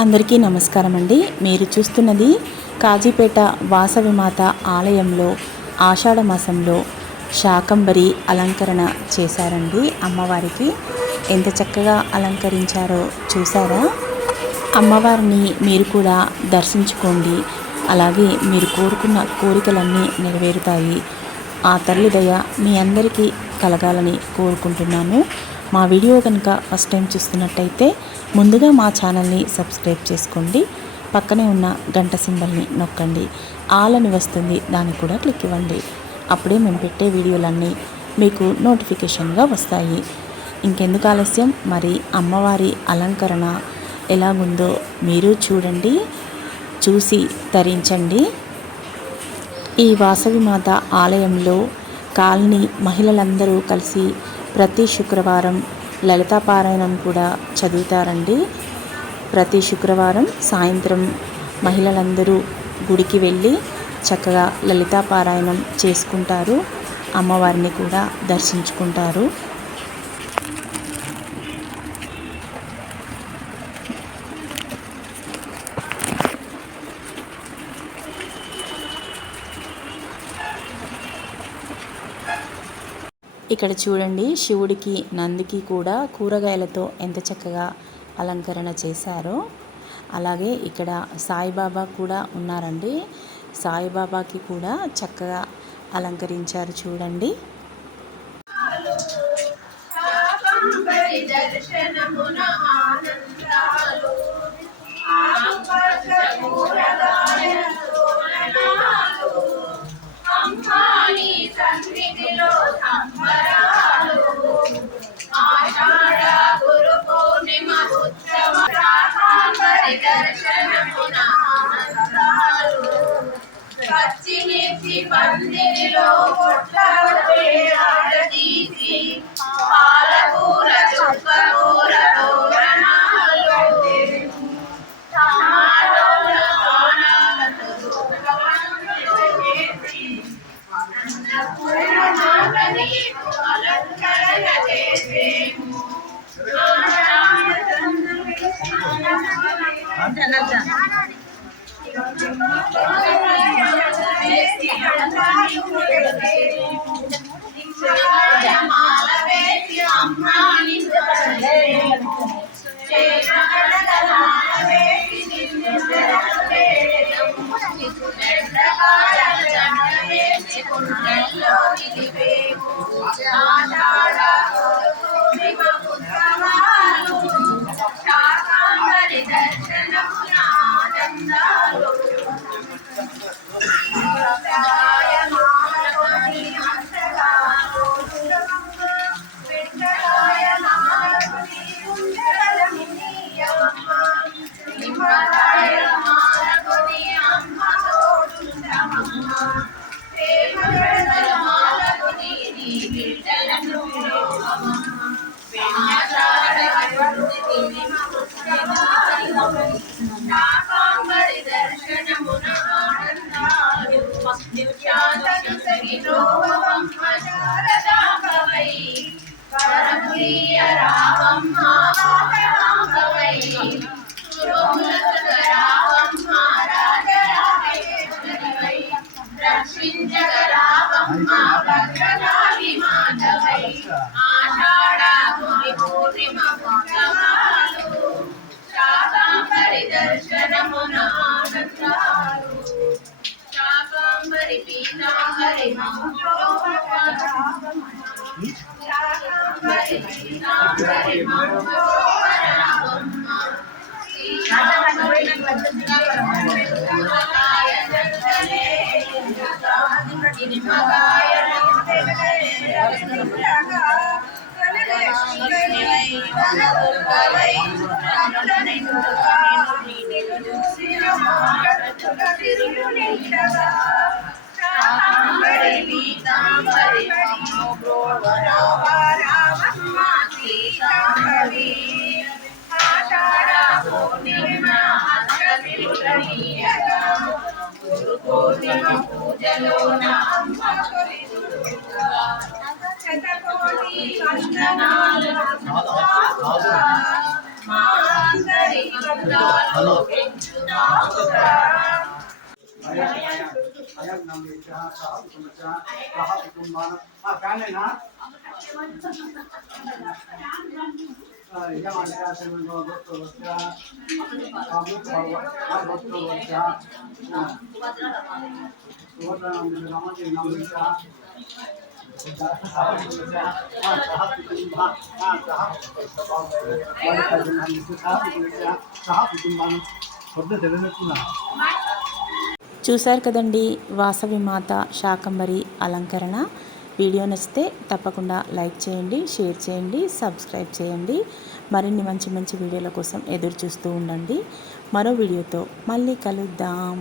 అందరికీ నమస్కారం అండి. మీరు చూస్తున్నది కాజీపేట వాసవిమాత ఆలయంలో ఆషాఢ మాసంలో శాకంబరి అలంకరణ చేశారండి. అమ్మవారికి ఎంత చక్కగా అలంకరించారో చూసారా? అమ్మవారిని మీరు కూడా దర్శించుకోండి. అలాగే మీరు కోరుకున్న కోరికలన్నీ నెరవేరుతాయి. ఆ తల్లి దయ మీ అందరికీ కలగాలని కోరుకుంటున్నాను. మా వీడియో కనుక ఫస్ట్ టైం చూస్తున్నట్టయితే ముందుగా మా ఛానల్ని సబ్స్క్రైబ్ చేసుకోండి. పక్కనే ఉన్న గంట సింబల్ని నొక్కండి. ఆల్ అని వస్తుంది, దాన్ని కూడా క్లిక్ ఇవ్వండి. అప్పుడే మేము పెట్టే వీడియోలన్నీ మీకు నోటిఫికేషన్గా వస్తాయి. ఇంకెందుకు ఆలస్యం, మరి అమ్మవారి అలంకరణ ఎలాగుందో మీరు చూడండి, చూసి తరించండి. ఈ వాసవిమాత ఆలయంలో కాలనీ మహిళలందరూ కలిసి ప్రతి శుక్రవారం లలితాపారాయణం కూడా చదువుతారండి. ప్రతి శుక్రవారం సాయంత్రం మహిళలందరూ గుడికి వెళ్ళి చక్కగా లలితాపారాయణం చేసుకుంటారు. అమ్మవారిని కూడా దర్శించుకుంటారు. ఇక్కడ చూడండి, శివుడికి నందికి కూడా కూరగాయలతో ఎంత చక్కగా అలంకరణ చేశారో. అలాగే ఇక్కడ సాయిబాబా కూడా ఉన్నారండి. సాయిబాబాకి కూడా చక్కగా అలంకరించారు చూడండి. పందిరిలో ఆడదీసి పాలకూర చుక్కకూర తోరణాలు టమాటోల కాణాలతో అలంకరణ చేసేము. మా ఆంతరికంలో పెంచుతావుగా. చూశారు కదండి వాసవి మాత శాకంబరి అలంకరణ. వీడియో నచ్చితే తప్పకుండా లైక్ చేయండి, షేర్ చేయండి, సబ్స్క్రైబ్ చేయండి. మరిన్ని మంచి మంచి వీడియోల కోసం ఎదురు చూస్తూ ఉండండి. మరో వీడియోతో మళ్ళీ కలుద్దాం.